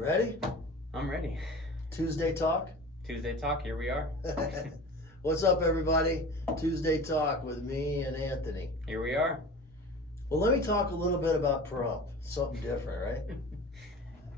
Ready? I'm ready. Tuesday talk? Tuesday talk, here we are. What's up, everybody? Tuesday talk with me and Anthony. Here we are. Well, let me talk a little bit about Pahrump. Something different, right?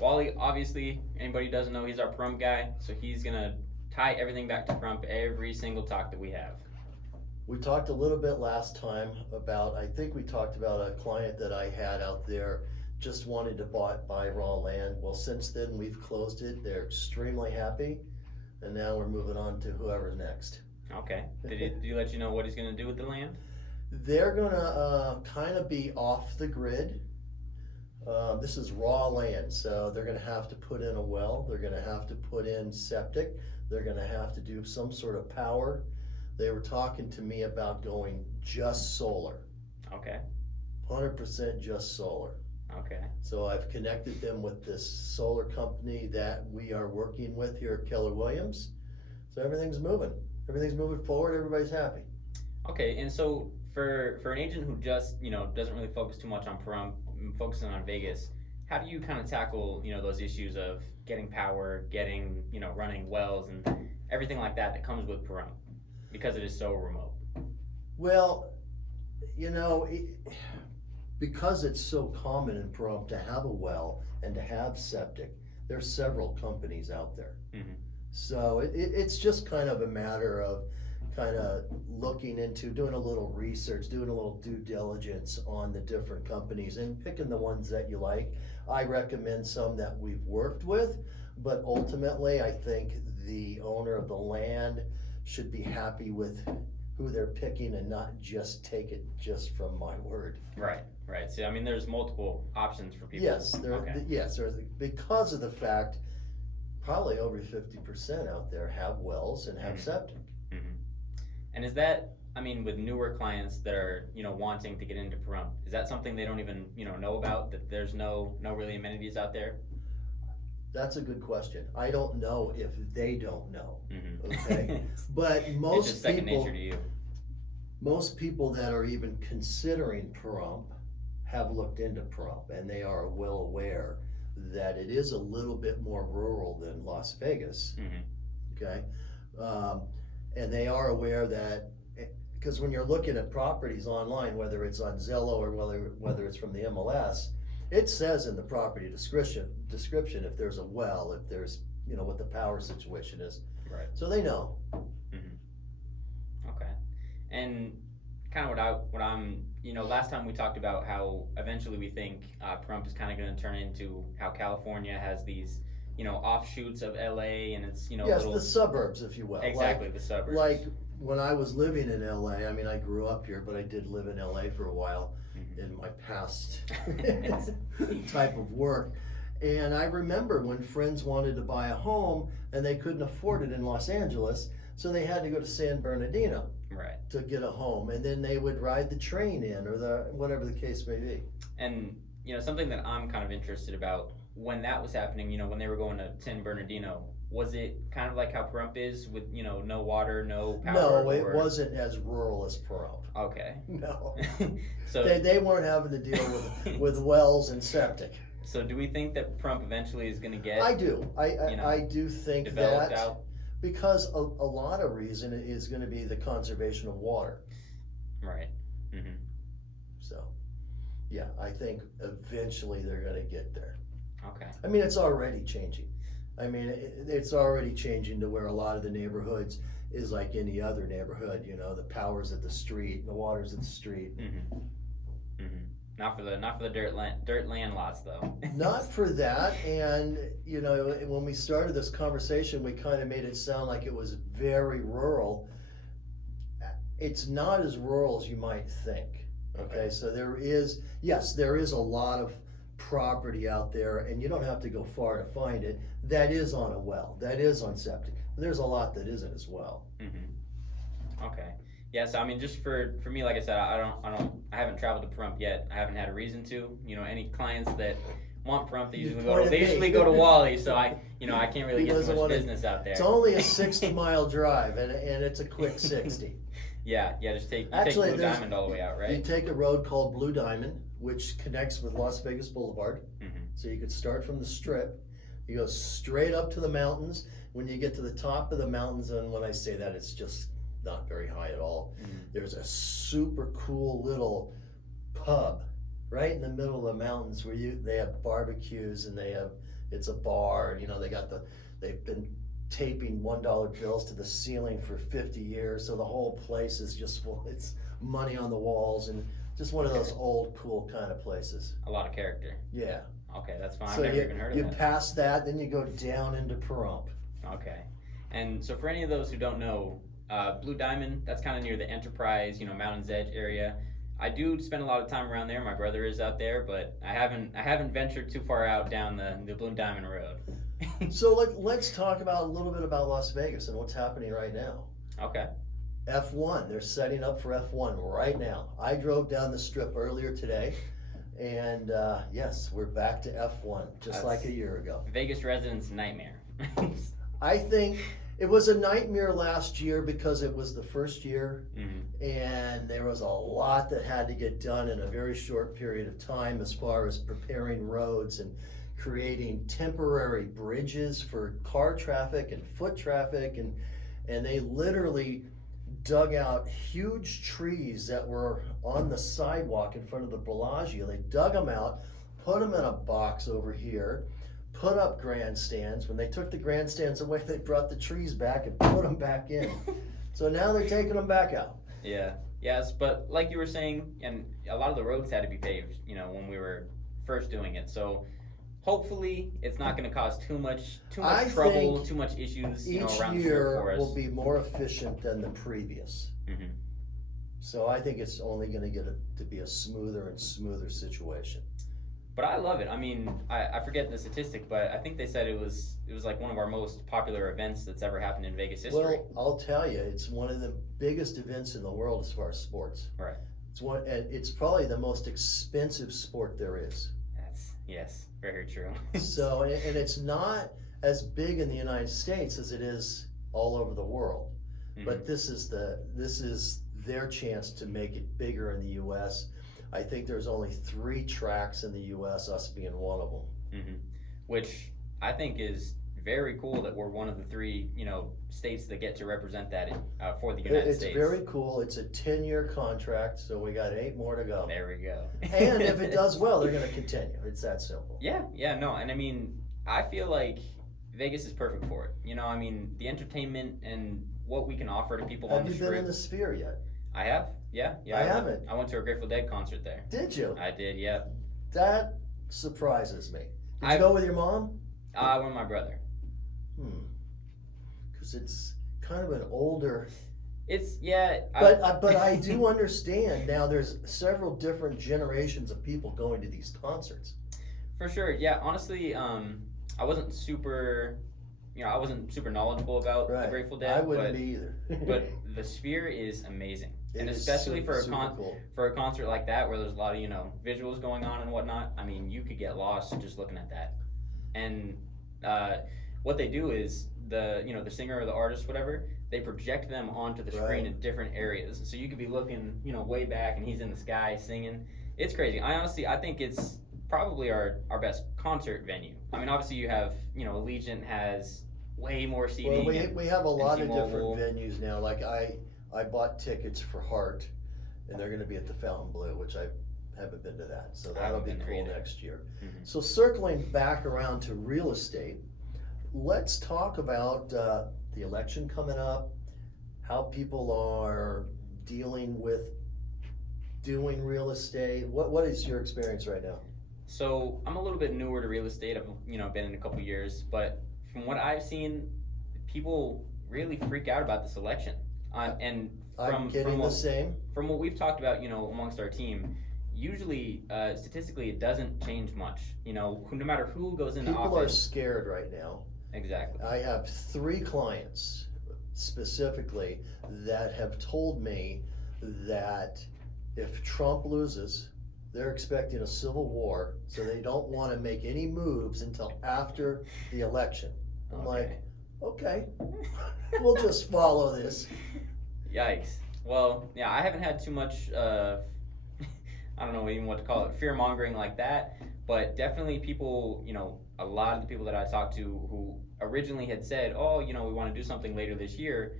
Wally, obviously, anybody who doesn't know, he's our Pahrump guy, so he's going to tie everything back to Pahrump every single talk that we have. We talked a little bit last time about, I think we talked about a client that I had out there just wanted to buy raw land. Well, since then, we've closed it. They're extremely happy. And now we're moving on to whoever's next. Okay. Did he let you know what he's going to do with the land? They're gonna kind of be off the grid. This is raw land, so they're gonna have to put in a well. They're gonna have to put in septic. They're gonna have to do some sort of power. They were talking to me about going just solar. Okay. 100% just solar. Okay. So I've connected them with this solar company that we are working with here at Keller Williams. So everything's moving. Everything's moving forward. Everybody's happy. Okay, and so for an agent who just, doesn't really focus too much on Pahrump, focusing on Vegas, how do you kind of tackle, those issues of getting power, getting, running wells and everything like that comes with Pahrump because it is so remote? Well, because it's so common in Pahrump to have a well and to have septic, there's several companies out there. Mm-hmm. So it's just kind of a matter of kind of looking into, doing a little research, doing a little due diligence on the different companies and picking the ones that you like. I recommend some that we've worked with, but ultimately I think the owner of the land should be happy with who they're picking and not just take it just from my word. Right. So, there's multiple options for people. Yes, there's because of the fact probably over 50% out there have wells and have septic. Mm-hmm. And is that, with newer clients that are, wanting to get into Pahrump, is that something they don't even, know about, that there's no really amenities out there? That's a good question. I don't know if they don't know. Mm-hmm. Okay, but most it's just second nature to you. Most people that are even considering Pahrump have looked into Pahrump, and they are well aware that it is a little bit more rural than Las Vegas. Mm-hmm. Okay, and they are aware that because when you're looking at properties online, whether it's on Zillow or whether it's from the MLS, it says in the property description if there's a well, if there's what the power situation is. Right. So they know. Mm-hmm. Okay. And kind of what I'm last time we talked about how eventually we think Pahrump is kind of going to turn into how California has these offshoots of LA, and it's yes, the suburbs, if you will. Exactly, the suburbs. Like when I was living in LA, I grew up here, but I did live in LA for a while in my past type of work. And I remember when friends wanted to buy a home and they couldn't afford it in Los Angeles, so they had to go to San Bernardino to get a home, and then they would ride the train in or whatever the case may be. And something that I'm kind of interested about when that was happening, when they were going to San Bernardino, was it kind of like how Pahrump is with no water, no power? No, it wasn't as rural as Pahrump. Okay. No. So they weren't having to deal with wells and septic. So do we think that Pahrump eventually is going to get? I do. I do think developed that out? Because a lot of reason is going to be the conservation of water. Right. Mm-hmm. So, yeah, I think eventually they're going to get there. Okay. It's already changing. It's already changing to where a lot of the neighborhoods is like any other neighborhood. The power's at the street, the water's at the street. Mm-hmm. Mm-hmm. Not for the dirt land lots though. Not for that. And when we started this conversation, we kind of made it sound like it was very rural. It's not as rural as you might think. Okay, so there is a lot of property out there, and you don't have to go far to find it, that is on a well, that is on septic. There's a lot that isn't as well. Mm-hmm. Okay. Yeah, so just for me, like I said, I haven't traveled to Pahrump yet. I haven't had a reason to. Any clients that want Pahrump, they usually go to Wally. So I can't really get too much business out there. It's only a 60-mile drive, and it's a quick 60. Yeah, just take Blue Diamond all the way out, right? You take a road called Blue Diamond, which connects with Las Vegas Boulevard. Mm-hmm. So you could start from the Strip, You go straight up to the mountains. When you get to the top of the mountains, and when I say that, it's just not very high at all. There's a super cool little pub right in the middle of the mountains where they have barbecues, and it's a bar, and they've been taping $1 bills to the ceiling for 50 years, so the whole place is just full. It's money on the walls, and just one of those old cool kind of places. A lot of character. Yeah. Okay, that's fine. So I've never even heard of you that. pass that, then you go down into Pahrump. Okay. And so for any of those who don't know, Blue Diamond, that's kind of near the Enterprise, Mountain's Edge area. I do spend a lot of time around there. My brother is out there, but I haven't ventured too far out down the Blue Diamond Road. So let's talk about a little bit about Las Vegas and what's happening right now. Okay. F1, they're setting up for F1 right now. I drove down the strip earlier today, and yes, we're back to F1, just like a year ago. Vegas residents' nightmare. I think it was a nightmare last year because it was the first year, and there was a lot that had to get done in a very short period of time as far as preparing roads and creating temporary bridges for car traffic and foot traffic, and they literally dug out huge trees that were on the sidewalk in front of the Bellagio. They dug them out, put them in a box over here, put up grandstands. When they took the grandstands away, they brought the trees back and put them back in. So now they're taking them back out. Yeah. Yes, but like you were saying, and a lot of the roads had to be paved, when we were first doing it. So hopefully it's not going to cause too much trouble, too much issues, around each here year for us. will be more efficient than the previous. So I think it's only going to get to be a smoother and smoother situation. But I love it. I mean, I forget the statistic, but I think they said it was like one of our most popular events that's ever happened in Vegas history. Well, I'll tell you, it's one of the biggest events in the world as far as sports. Right. It's probably the most expensive sport there is. Yes, very true. So, and it's not as big in the United States as it is all over the world. But this is their chance to make it bigger in the U.S. I think there's only 3 tracks in the U.S., us being one of them. Which I think is very cool that we're one of the 3, states that get to represent that for the United States. It's very cool. It's a 10-year contract, so we got 8 more to go. There we go. And if it does well, they're going to continue. It's that simple. Yeah, no, and I mean, I feel like Vegas is perfect for it. The entertainment and what we can offer to people on the strip. Have you been in the Sphere yet? I have. Yeah. I haven't. I went to a Grateful Dead concert there. Did you? I did. Yeah. That surprises me. Did you go with your mom? I went with my brother. Because it's kind of an older. But I do understand now. There's several different generations of people going to these concerts. For sure. Yeah. Honestly, I wasn't super. I wasn't super knowledgeable about the Grateful Dead. I wouldn't be either. But the Sphere is amazing, and is especially for cool. for a concert like that where there's a lot of visuals going on and whatnot. I mean, you could get lost just looking at that. And what they do is the singer or the artist, whatever, they project them onto the screen in different areas. So you could be looking way back, and he's in the sky singing. It's crazy. I think it's probably our best concert venue. I mean, obviously you have Allegiant has way more seating. Well, we have a lot of different venues now. Like I bought tickets for Heart, and they're going to be at the Fountain Blue, which I haven't been to that. So that'll be cool next year. So circling back around to real estate, let's talk about the election coming up, how people are dealing with doing real estate. What is your experience right now? So I'm a little bit newer to real estate. I've been in a couple years, but from what I've seen, people really freak out about this election. And I'm getting the same. From what we've talked about, amongst our team, usually statistically it doesn't change much. No matter who goes into office. People are scared right now. Exactly. I have 3 clients specifically that have told me that if Trump loses, they're expecting a civil war, so they don't want to make any moves until after the election. I'm like, okay, we'll just follow this. Yikes. Well, I haven't had too much, I don't know even what to call it, fear-mongering like that, But definitely people, a lot of the people that I talked to who originally had said, oh, we want to do something later this year.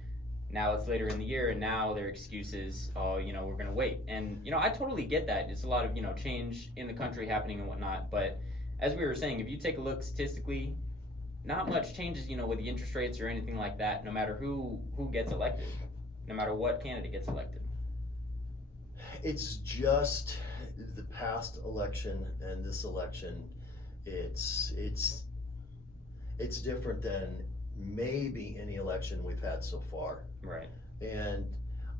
Now it's later in the year, and now their excuse is, oh, we're going to wait. And, I totally get that. It's a lot of, change in the country happening and whatnot. But as we were saying, if you take a look statistically, not much changes, with the interest rates or anything like that, no matter who gets elected, no matter what candidate gets elected. It's just the past election and this election, it's different than maybe any election we've had so far. Right. And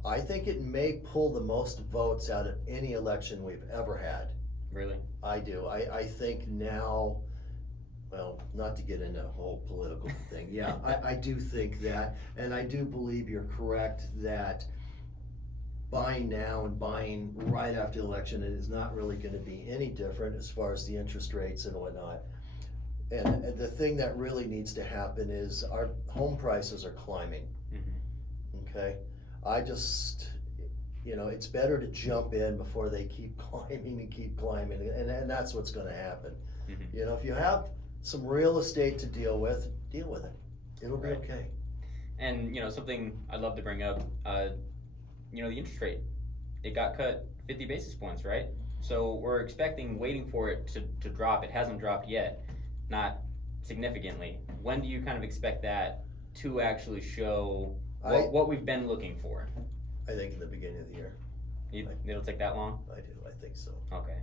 I think it may pull the most votes out of any election we've ever had. Really? I do. I think now, well, not to get into a whole political thing. Yeah, I do think that, and I do believe you're correct that buying now and buying right after the election, it is not really gonna be any different as far as the interest rates and whatnot. And the thing that really needs to happen is our home prices are climbing. Okay? I just, it's better to jump in before they keep climbing and keep climbing, and that's what's gonna happen. If you have some real estate to deal with it. It'll be okay. And, something I'd love to bring up, the interest rate, it got cut 50 basis points, right? So we're waiting for it to drop. It hasn't dropped yet, not significantly. When do you kind of expect that to actually show what we've been looking for? I think in the beginning of the year. It'll take that long? I do, I think so. Okay.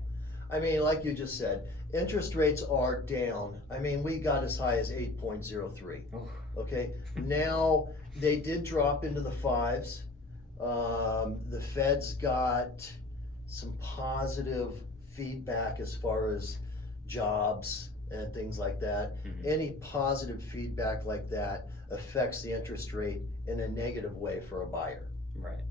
I mean, like you just said, interest rates are down. I mean, we got as high as 8.03. Okay, now they did drop into the fives. The Fed's got some positive feedback as far as jobs and things like that. Any positive feedback like that affects the interest rate in a negative way for a buyer. Right.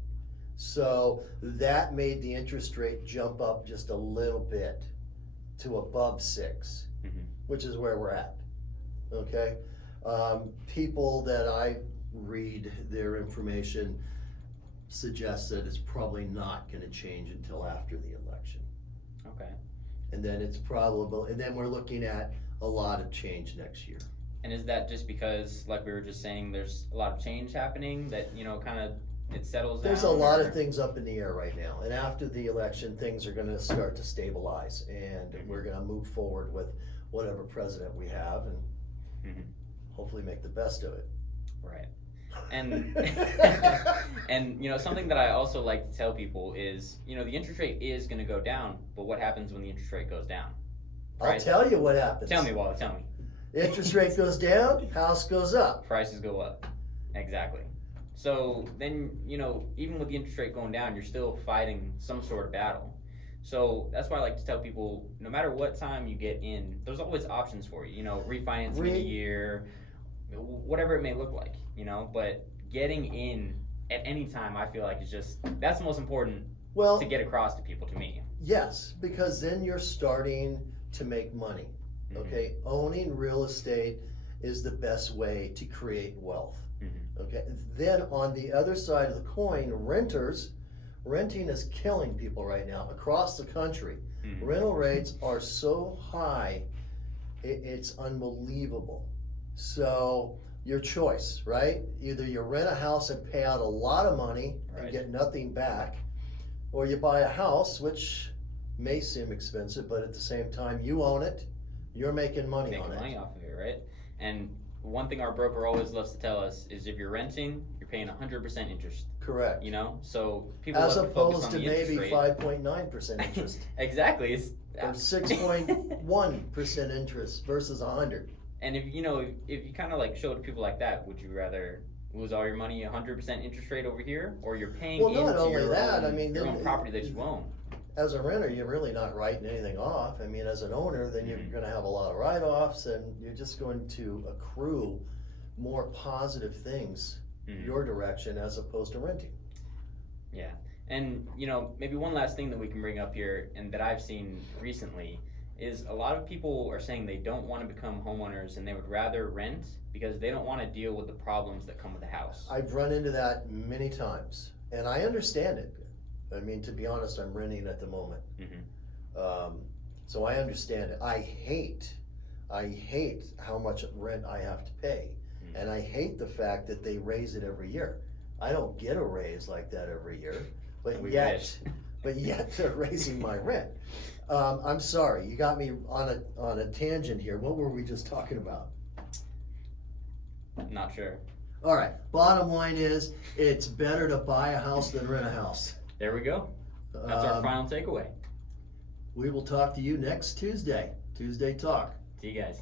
So that made the interest rate jump up just a little bit to above 6, which is where we're at. Okay? People that I read their information suggest that it's probably not gonna change until after the election. Okay. And then it's probable, and then we're looking at a lot of change next year. And is that just because, like we were just saying, there's a lot of change happening that, kind of it settles down? There's a lot of things up in the air right now, and after the election, things are gonna start to stabilize, and we're gonna move forward with whatever president we have, and hopefully make the best of it. Right. And and something that I also like to tell people is, the interest rate is gonna go down, but what happens when the interest rate goes down? I'll tell you what happens. Tell me, Wally, tell me. Interest rate goes down, house goes up. Prices go up. Exactly. So then, even with the interest rate going down, you're still fighting some sort of battle. So that's why I like to tell people, no matter what time you get in, there's always options for you. Refinancing in a year, whatever it may look like, but getting in at any time, I feel like that's the most important to get across to people, to me. Yes, because then you're starting to make money. Okay, owning real estate is the best way to create wealth. Okay, then on the other side of the coin, renting is killing people right now across the country. Rental rates are so high, it's unbelievable. So your choice, right? Either you rent a house and pay out a lot of money and get nothing back, or you buy a house, which may seem expensive, but at the same time, you own it, you're making money on it. Making money off of it, right? And one thing our broker always loves to tell us is if you're renting, you're paying 100% interest. Correct. So people as love to focus opposed on to the maybe interest 5.9% interest. Exactly. Or 6.1% interest versus 100. And if you kind of like show to people like that, would you rather lose all your money 100% interest rate over here, or you're paying into not only your that, own, your own property that you own? As a renter, you're really not writing anything off. I mean, as an owner, then you're going to have a lot of write-offs, and you're just going to accrue more positive things your direction as opposed to renting. Yeah. And, maybe one last thing that we can bring up here, and that I've seen recently, is a lot of people are saying they don't want to become homeowners and they would rather rent because they don't want to deal with the problems that come with the house. I've run into that many times, and I understand it. I mean, to be honest, I'm renting at the moment. So I understand it. I hate how much rent I have to pay. And I hate the fact that they raise it every year. I don't get a raise like that every year, but We yet, wish. but yet they're raising my rent. I'm sorry, you got me on a tangent here. What were we just talking about? Not sure. All right, bottom line is, it's better to buy a house than rent a house. There we go. That's our final takeaway. We will talk to you next Tuesday. Tuesday Talk. See you guys.